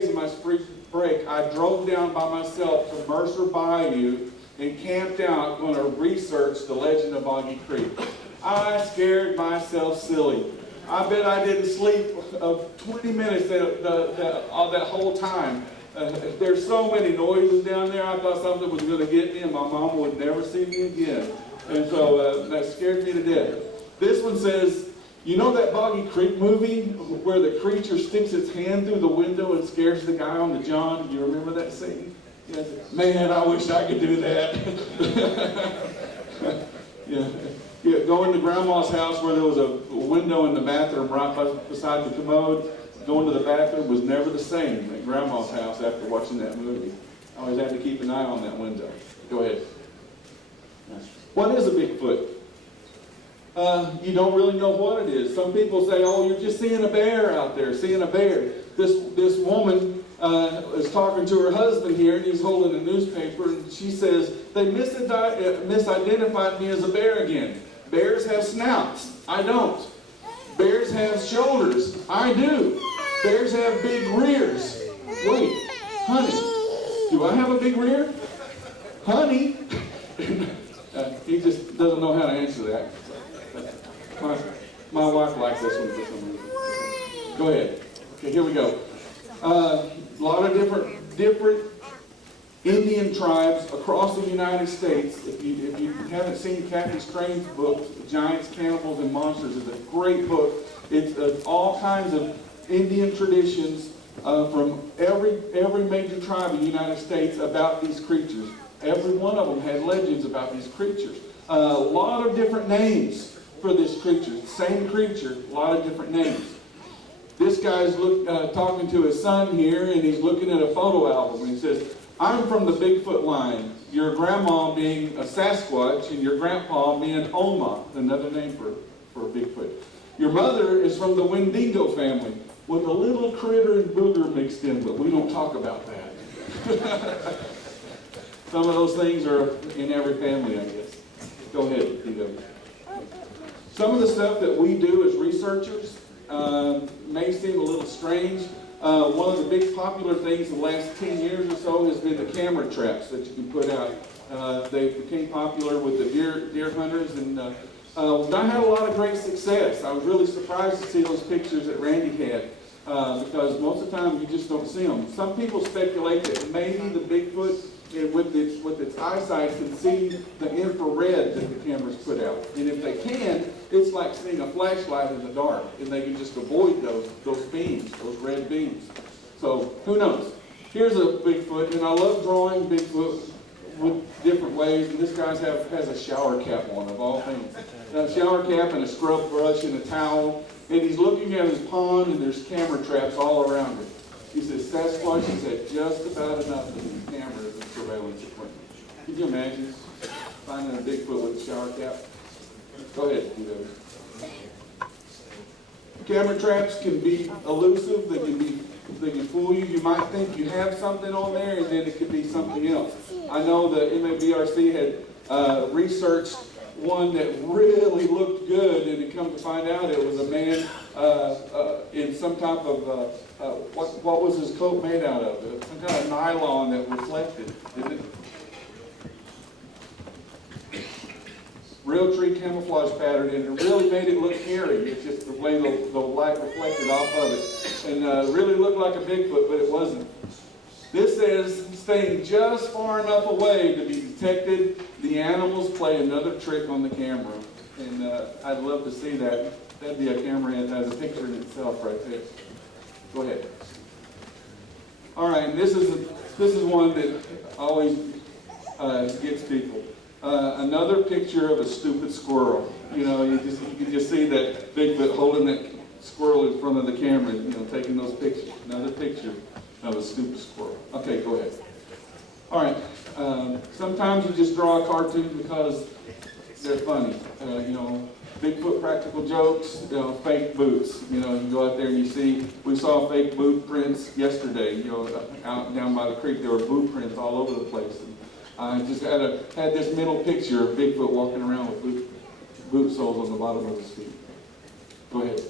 In my spring break, I drove down by myself to Mercer Bayou and camped out going to research the legend of Boggy Creek. I scared myself silly. I bet I didn't sleep 20 minutes that whole time. There's so many noises down there. I thought something was going to get me and my mom would never see me again. And so that scared me to death. This one says, you know that Boggy Creek movie where the creature sticks its hand through the window and scares the guy on the john? You remember that scene? Yes. Man, I wish I could do that. Yeah. Going to Grandma's house where there was a window in the bathroom right beside the commode. Going to the bathroom was never the same at Grandma's house after watching that movie. I always had to keep an eye on that window. Go ahead. What is a Bigfoot? You don't really know what it is. Some people say, oh, you're just seeing a bear out there, seeing a bear. This woman is talking to her husband here, and he's holding a newspaper, and she says, they misidentified me as a bear again. Bears have snouts. I don't. Bears have shoulders. I do. Bears have big rears. Wait, honey, do I have a big rear? Honey? He just doesn't know how to answer that. My wife likes this one for some reason. Go ahead. Okay, here we go. A lot of different Indian tribes across the United States. If you haven't seen Kathy Crane's book, Giants, Cannibals, and Monsters, is a great book. It's all kinds of Indian traditions from every major tribe in the United States about these creatures. Every one of them had legends about these creatures. A lot of different names for this creature. Same creature, a lot of different names. This guy's talking to his son here, and he's looking at a photo album, and he says, I'm from the Bigfoot line, your grandma being a Sasquatch, and your grandpa being Oma, another name for a Bigfoot. Your mother is from the Wendigo family, with a little critter and booger mixed in, but we don't talk about that. Some of those things are in every family, I guess. Go ahead, D.W. Some of the stuff that we do as researchers may seem a little strange. One of the big popular things in the last 10 years or so has been the camera traps that you can put out. They became popular with the deer hunters, and I had a lot of great success. I was really surprised to see those pictures that Randy had because most of the time you just don't see them. Some people speculate that maybe the Bigfoot with its eyesight can see the infrared that the cameras put out. And if they can, it's like seeing a flashlight in the dark, and they can just avoid those beams, those red beams. So who knows? Here's a Bigfoot, and I love drawing Bigfoot with different ways. And this guy has a shower cap on, of all things. A shower cap and a scrub brush and a towel, and he's looking at his pond, and there's camera traps all around it. He says, Sasquatch has had just about enough of these cameras and surveillance equipment. Can you imagine finding a Bigfoot with a shower cap? Go ahead, D.W. Camera traps can be elusive. They can fool you. You might think you have something on there, and then it could be something else. I know the MABRC had researched one that really looked good, and it come to find out it was a man in some type of what was his coat made out of? Some kind of nylon that reflected. Real tree camouflage pattern, and it really made it look hairy. It's just the way the light reflected off of it, and really looked like a Bigfoot, but it wasn't. This says, staying just far enough away to be detected, the animals play another trick on the camera. And I'd love to see that. That'd be a camera that has a picture in itself right there. Go ahead. All right, and this is one that always gets people. Another picture of a stupid squirrel. You know, you can just see that Bigfoot holding that squirrel in front of the camera, you know, taking those pictures. Another picture of a stupid squirrel. Okay, go ahead. All right. Sometimes we just draw a cartoon because they're funny. You know, Bigfoot practical jokes, you know, fake boots. You know, you go out there and you see, we saw fake boot prints yesterday, you know, out down by the creek. There were boot prints all over the place. And I just had this mental picture of Bigfoot walking around with boot soles on the bottom of his feet. Go ahead.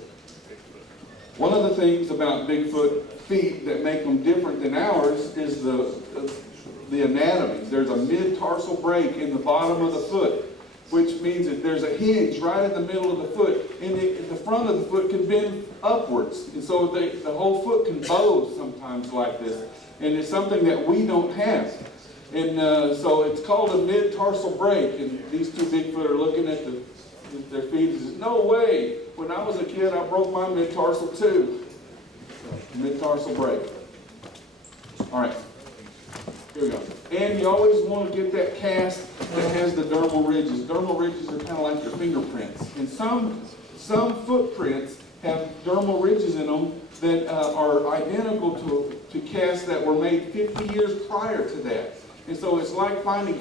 One of the things about Bigfoot feet that make them different than ours is the anatomy. There's a mid-tarsal break in the bottom of the foot, which means that there's a hinge right in the middle of the foot, and the front of the foot can bend upwards, and so the whole foot can bow sometimes like this, and it's something that we don't have. And so it's called a mid-tarsal break, and these two Bigfoot are looking at their feet and says, no way, when I was a kid I broke my mid-tarsal too. So, mid-tarsal break. All right, here we go. And you always want to get that cast that has the dermal ridges. Dermal ridges are kind of like your fingerprints. And some footprints have dermal ridges in them that are identical to casts that were made 50 years prior to that. And so it's like finding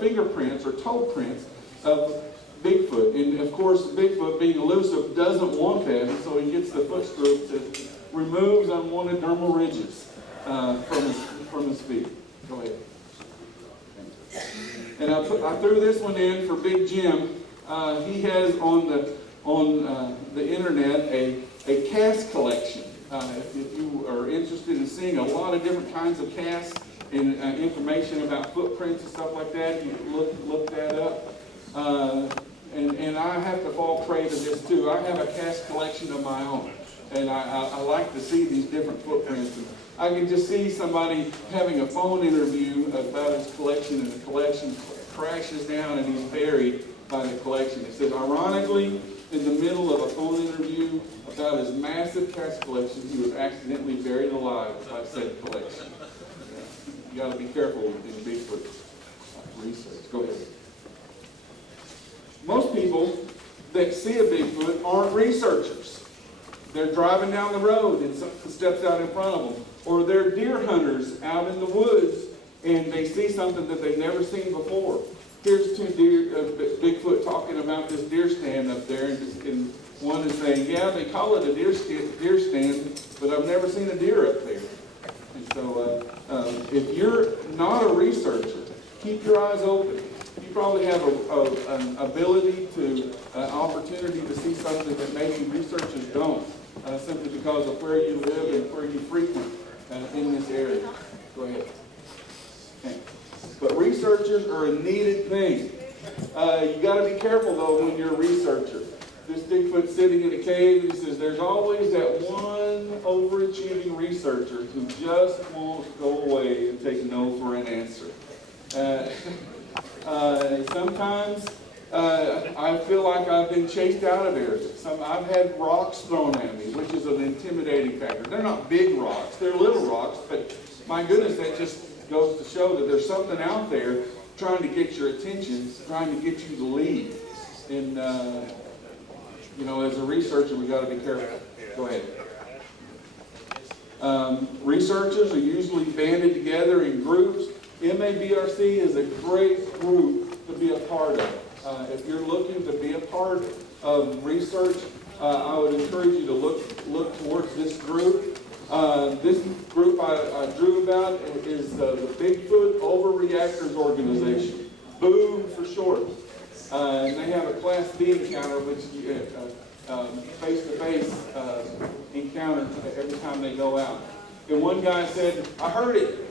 fingerprints or toe prints of Bigfoot. And of course, Bigfoot, being elusive, doesn't want that. And so he gets the foot stroke that removes unwanted dermal ridges from his feet. Go ahead. And I threw this one in for Big Jim. He has on the internet a cast collection. If you are interested in seeing a lot of different kinds of casts and information about footprints and stuff like that, you can look that up. And I have to fall prey to this too. I have a cast collection of my own, and I like to see these different footprints. And I can just see somebody having a phone interview about his collection, and the collection crashes down and he's buried by the collection. It says, ironically, in the middle of a phone interview about his massive cast collection, he was accidentally buried alive by said collection. You got to be careful with these Bigfoot research. Go ahead. Most people that see a Bigfoot aren't researchers. They're driving down the road and something steps out in front of them. Or they're deer hunters out in the woods and they see something that they've never seen before. Here's two Bigfoot talking about this deer stand up there, and one is saying, yeah, they call it a deer stand, but I've never seen a deer up there. And so if you're not a researcher, keep your eyes open. You probably have an ability to, opportunity to see something that maybe researchers don't, simply because of where you live and where you frequent in this area. Go ahead. Okay. But researchers are a needed thing. You got to be careful though when you're a researcher. This Bigfoot sitting in a cave, he says there's always that one overachieving researcher who just won't go away and take no for an answer. Sometimes I feel like I've been chased out of areas. I've had rocks thrown at me, which is an intimidating factor. They're not big rocks, they're little rocks, but my goodness, that just goes to show that there's something out there trying to get your attention, trying to get you to leave. And, as a researcher, we got to be careful. Go ahead. Researchers are usually banded together in groups. MABRC is a great group to be a part of. If you're looking to be a part of research, I would encourage you to look towards this group. This group I drew about is the Bigfoot Overreactors Organization, BOO for short. And they have a Class B encounter, which face-to-face encounter every time they go out. And one guy said, I heard it.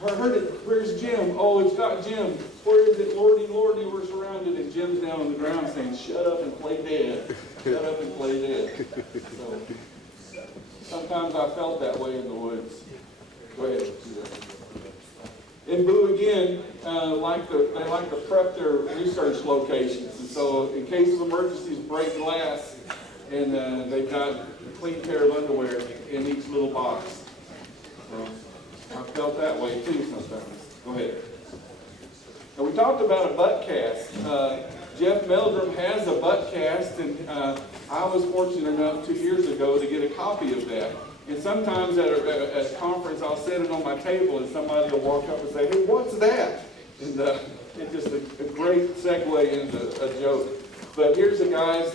Where's Jim? Oh, it's not Jim. Where is it? Lordy, Lordy, we're surrounded. And Jim's down on the ground saying, shut up and play dead. Shut up and play dead. So, sometimes I felt that way in the woods. Go ahead. In Boo again, they like to prep their research locations. And so in case of emergencies, break glass, and they've got a clean pair of underwear in each little box. So I felt that way too sometimes. Go ahead. Now we talked about a butt cast. Jeff Meldrum has a butt cast, and I was fortunate enough 2 years ago to get a copy of that. And sometimes at a conference, I'll set it on my table, and somebody will walk up and say, hey, what's that? And it's just a great segue into a joke. But here's the guys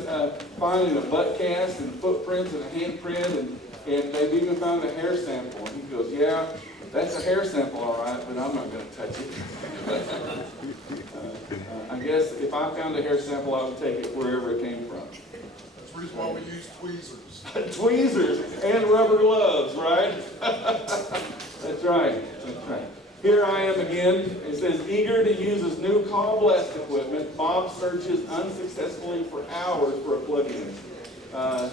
finding a butt cast and footprints and a handprint, and they've even found a hair sample. And he goes, yeah, that's a hair sample, all right, but I'm not going to touch it. I guess if I found a hair sample, I would take it wherever it came from. the reason why we use tweezers. Tweezers and rubber gloves, right? That's right. That's right. Here I am again. It says, eager to use his new call blast equipment, Bob searches unsuccessfully for hours for a plug-in. I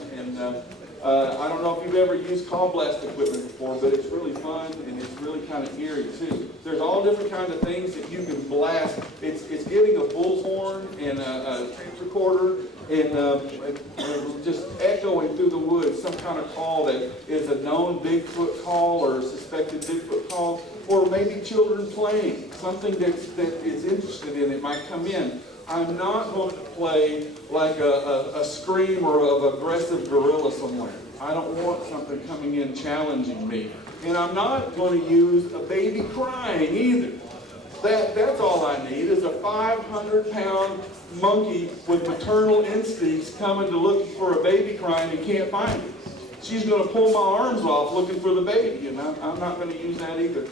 don't know if you've ever used call blast equipment before, but it's really fun and it's really kind of eerie too. There's all different kinds of things that you can blast. It's getting a bullhorn and a tape recorder and just echoing through the woods some kind of call that is a known Bigfoot call or a suspected Bigfoot call, or maybe children playing, something that is interested in it might come in. I'm not going to play like a scream or of aggressive gorilla somewhere. I don't want something coming in challenging me. And I'm not going to use a baby crying either. That's all I need is a 500-pound monkey with maternal instincts coming to look for a baby crying and can't find it. She's going to pull my arms off looking for the baby, and I'm not going to use that either.